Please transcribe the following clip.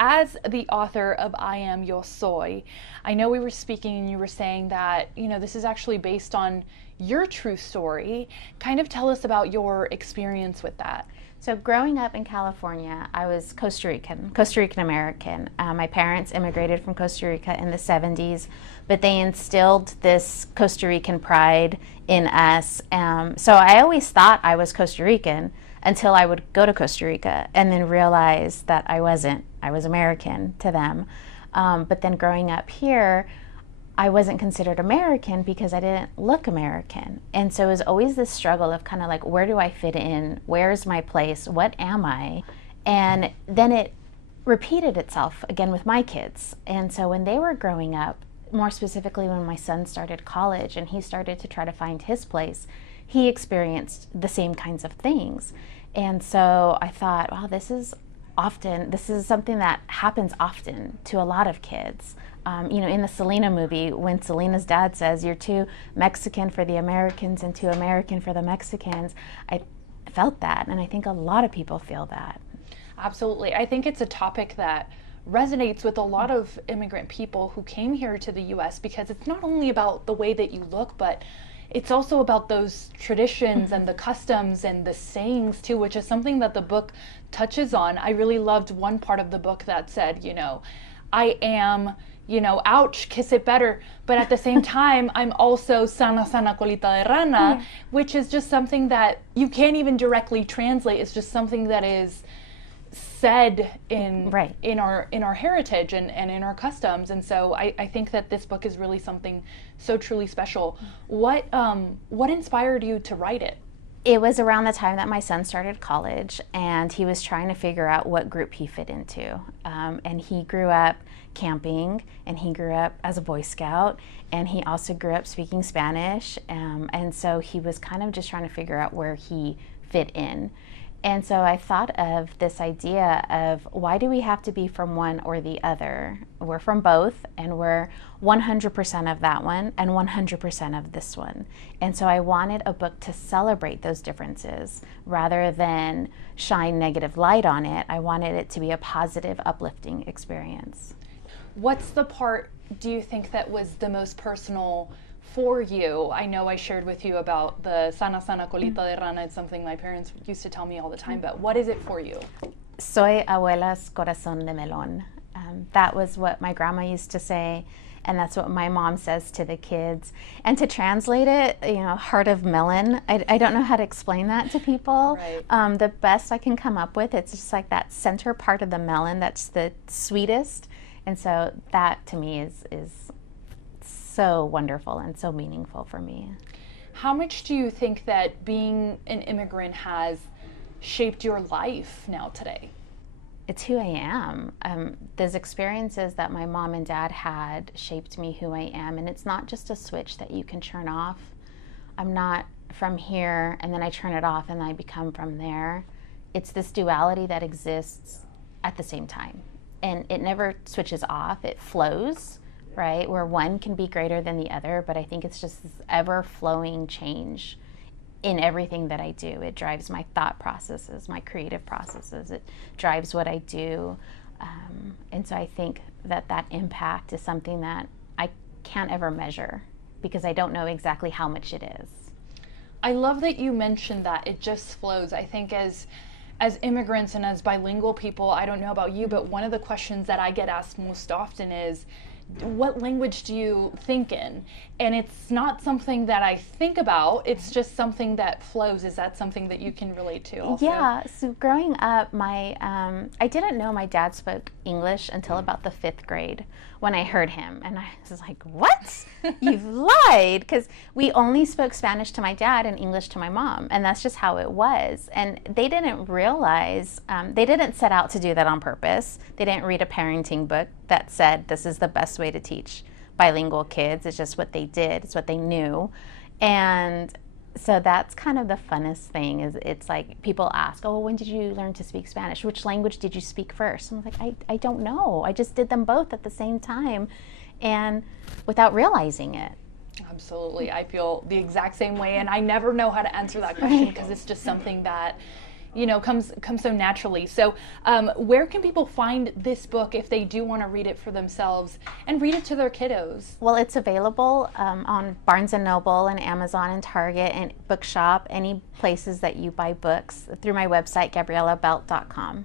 as the author of I Am Yo Soy, I know we were speaking and you were saying that, this is actually based on your true story. Kind of tell us about your experience with that. So growing up in California, I was Costa Rican American. My parents immigrated from Costa Rica in the 70s, but they instilled this Costa Rican pride in us. So I always thought I was Costa Rican until I would go to Costa Rica and then realize that I wasn't. I was American to them. But then growing up here, I wasn't considered American because I didn't look American. And so it was always this struggle of kind of like, where do I fit in? Where's my place? What am I? And then it repeated itself again with my kids. And so when they were growing up, more specifically when my son started college and he started to try to find his place, he experienced the same kinds of things. And so I thought, wow, this is something that happens often to a lot of kids. In the Selena movie, when Selena's dad says, you're too Mexican for the Americans and too American for the Mexicans, I felt that, and I think a lot of people feel that. Absolutely. I think it's a topic that resonates with a lot of immigrant people who came here to the U.S. because it's not only about the way that you look, but it's also about those traditions and the customs and the sayings too, which is something that the book touches on. I really loved one part of the book that said, I am, ouch, kiss it better. But at the same time, I'm also sana colita de rana, which is just something that you can't even directly translate. It's just something that is said in our heritage and in our customs. And so I think that this book is really something so truly special. What inspired you to write it? It was around the time that my son started college and he was trying to figure out what group he fit into. And he grew up camping and he grew up as a Boy Scout and he also grew up speaking Spanish. And so he was kind of just trying to figure out where he fit in. And so I thought of this idea of why do we have to be from one or the other? We're from both and we're 100% of that one and 100% of this one. And so I wanted a book to celebrate those differences rather than shine negative light on it. I wanted it to be a positive, uplifting experience. What's the part, do you think, that was the most personal for you? I know I shared with you about the sana colita de rana. It's something my parents used to tell me all the time, but what is it for you? Soy abuela's corazón de melón. That was what my grandma used to say, and that's what my mom says to the kids. And to translate it, heart of melon, I don't know how to explain that to people. Right. The best I can come up with, it's just like that center part of the melon that's the sweetest. And so that to me is so wonderful and so meaningful for me. How much do you think that being an immigrant has shaped your life now today? It's who I am. Those experiences that my mom and dad had shaped me who I am, and it's not just a switch that you can turn off. I'm not from here and then I turn it off and I become from there. It's this duality that exists at the same time, and it never switches off. It flows, right? Where one can be greater than the other, but I think it's just this ever-flowing change in everything that I do. It drives my thought processes, my creative processes. It drives what I do. And so I think that impact is something that I can't ever measure because I don't know exactly how much it is. I love that you mentioned that it just flows. I think as immigrants and as bilingual people, I don't know about you, but one of the questions that I get asked most often is, what language do you think in? And it's not something that I think about, it's just something that flows. Is that something that you can relate to also? Yeah, so growing up, I didn't know my dad spoke English until about the 5th grade when I heard him. And I was like, what? You've lied! Because we only spoke Spanish to my dad and English to my mom. And that's just how it was. And they didn't realize, they didn't set out to do that on purpose. They didn't read a parenting book that said this is the best way to teach bilingual kids. It's just what they did. It's what they knew. And so that's kind of the funnest thing is it's like people ask, oh, when did you learn to speak Spanish? Which language did you speak first? And I'm like, I don't know. I just did them both at the same time and without realizing it. Absolutely. I feel the exact same way, and I never know how to answer that question because it's just something that comes so naturally. So where can people find this book if they do want to read it for themselves and read it to their kiddos? Well, it's available on Barnes & Noble and Amazon and Target and Bookshop, any places that you buy books, through my website, GabriellaBelt.com.